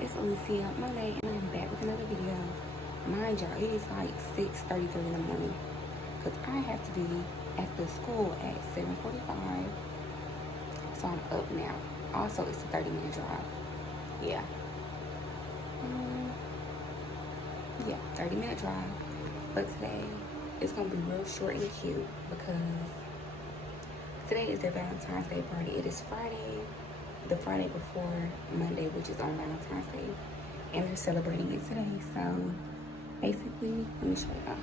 it's Aliciaamonet and I'm back with another video. Mind y'all, it is like 6:33 in the morning because I have to be at the school at 7:45. So I'm up now. Also, it's a 30-minute drive. Yeah. 30-minute drive. But today, it's going to be real short and cute because today is their Valentine's Day party. It is Friday, the Friday before Monday, which is on Valentine's Day. And they're celebrating it today. So, basically, let me show y'all.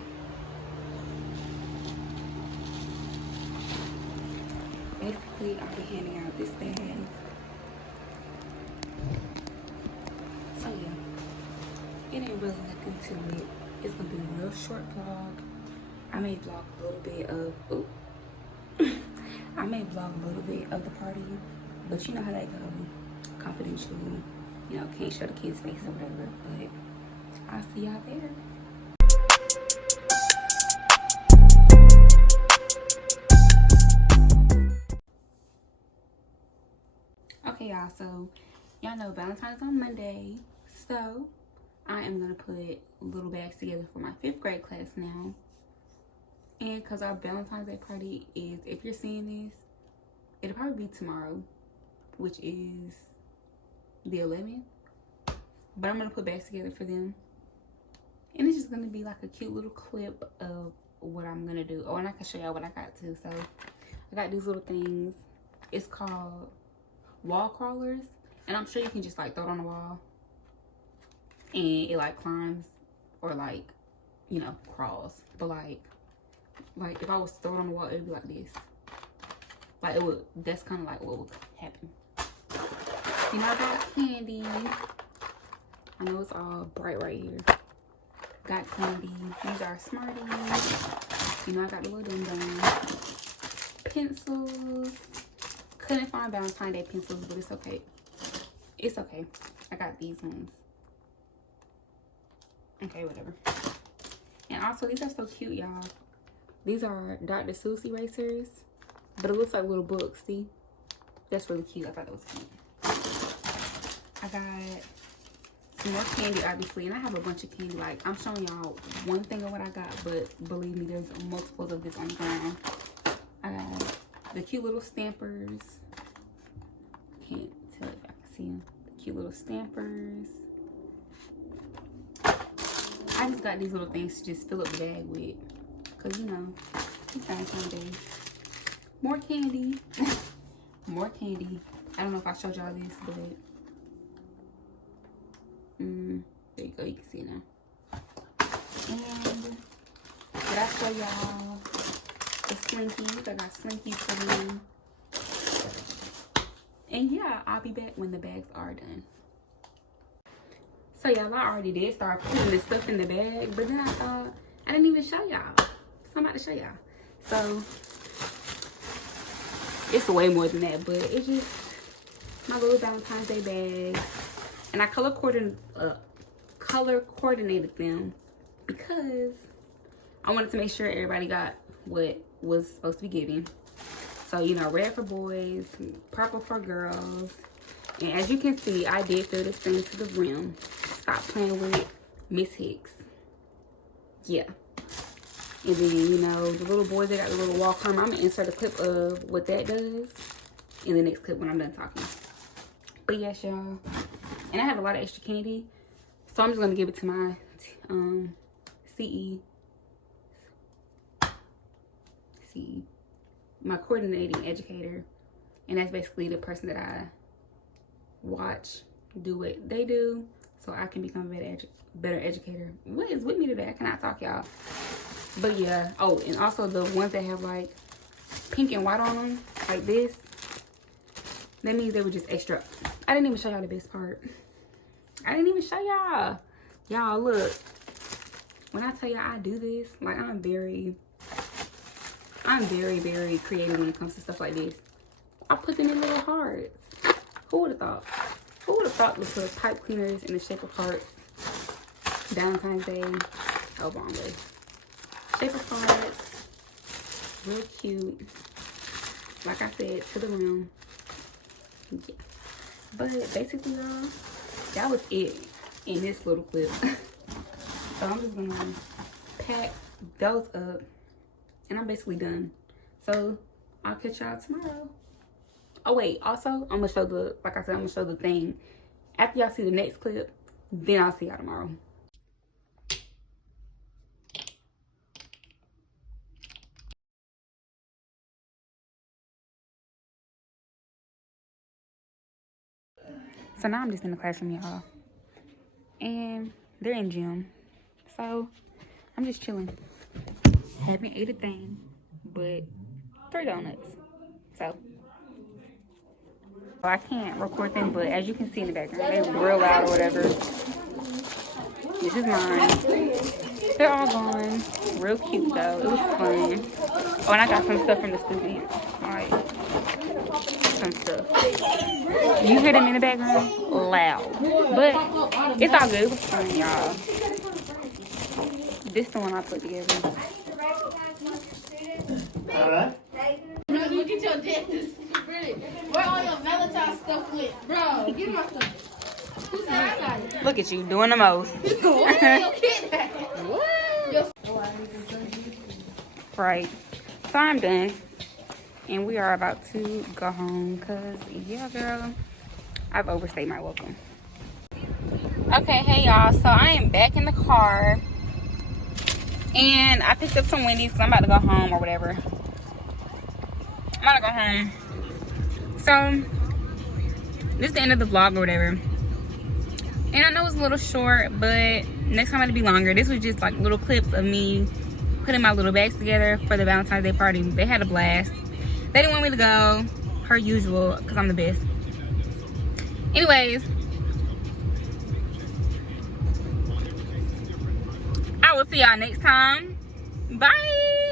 Basically, I'll be handing out this bag. So, yeah. It ain't really nothing to it. It's going to be a real short vlog. I may vlog a little bit of... I may vlog a little bit of the party, but you know how that go. Confidential, you know, can't show the kids' face or whatever, but I'll see y'all there. Okay, y'all, so y'all know Valentine's on Monday, so I am gonna put little bags together for my 5th grade class now. And because our Valentine's Day party is, if you're seeing this, it'll probably be tomorrow, which is the 11th. But I'm going to put bags together for them. And it's just going to be like a cute little clip of what I'm going to do. Oh, and I can show y'all what I got too. So, I got these little things. It's called wall crawlers. And I'm sure you can just like throw it on the wall. And it like climbs or like, you know, crawls. But like if I was to throw it on the wall, it would be like this. Like it would, that's kind of like what would happen. You know, I got candy. I know it's all bright right here. Got candy. These are Smarties. You know, I got the little dum-dum. Pencils. Couldn't find Valentine's Day pencils, but it's okay. It's okay. I got these ones. Okay, whatever. And also, these are so cute, y'all. These are Dr. Seuss erasers, but it looks like little books, see? That's really cute. I thought that was cute. I got some more candy, obviously, and I have a bunch of candy. Like, I'm showing y'all one thing of what I got, but believe me, there's multiples of this on the ground. I got the cute little stampers. Can't tell if I can see them. The cute little stampers. I just got these little things to just fill up the bag with. Because, you know, it's Valentine's Day. More candy. More candy. I don't know if I showed y'all this, but... there you go. You can see it now. And did I show y'all the Slinkies? I got Slinkies for them. And yeah, I'll be back when the bags are done. So y'all, I already did start putting this stuff in the bag, but then I thought I didn't even show y'all. So I'm about to show y'all. So it's way more than that, but it's just my little Valentine's Day bag. And I color coordinated them because I wanted to make sure everybody got what was supposed to be given. So, you know, red for boys, purple for girls. And as you can see, I did fill this thing to the rim. Stop playing with it, Miss Hicks. Yeah. And then, you know, the little boys, they got the little wall climber. I'm going to insert a clip of what that does in the next clip when I'm done talking. But yes, y'all. And I have a lot of extra candy. So I'm just going to give it to my my coordinating educator. And that's basically the person that I watch do what they do so I can become a better educator. What is with me today? I cannot talk, y'all. But yeah. Oh, and also the ones that have like pink and white on them, like this. That means they were just extra. I didn't even show y'all the best part. I didn't even show y'all. Y'all, look. When I tell y'all I do this, like I'm very, very creative when it comes to stuff like this. I put them in little hearts. Who would have thought? Who would have thought to put pipe cleaners in the shape of hearts? Valentine's Day. Oh, wrong way. Shape of hearts. Real cute. Like I said, to the rim. Yeah. But basically, y'all, that was it in this little clip. So I'm just gonna pack those up and I'm basically done. So I'll catch y'all tomorrow. Oh wait, also I'm gonna show the, like I said, I'm gonna show the thing. After y'all see the next clip, then I'll see y'all tomorrow. So now I'm just in the classroom, y'all. And they're in gym. So I'm just chilling. Haven't ate a thing, but 3 donuts. So I can't record them, but as you can see in the background, they're real loud or whatever. This is mine. They're all gone. Real cute though. It was fun. Oh, and I got some stuff from the students. Like some stuff. You hear them in the background? Loud. But it's all good. It was fun, y'all. This is the one I put together. Alright. Look at your dentist. Where all your valentine stuff went? Bro, give my stuff. Who's excited? Look at you doing the most. Right. So I'm done. And we are about to go home because, yeah, girl, I've overstayed my welcome. Okay, hey, y'all. So I am back in the car. And I picked up some Wendy's because I'm about to go home or whatever. I'm about to go home. So, this is the end of the vlog or whatever. And I know it's a little short, but next time it'll be longer. This was just like little clips of me putting my little bags together for the Valentine's Day party. They had a blast. They didn't want me to go, per usual, because I'm the best. Anyways, I will see y'all next time. Bye.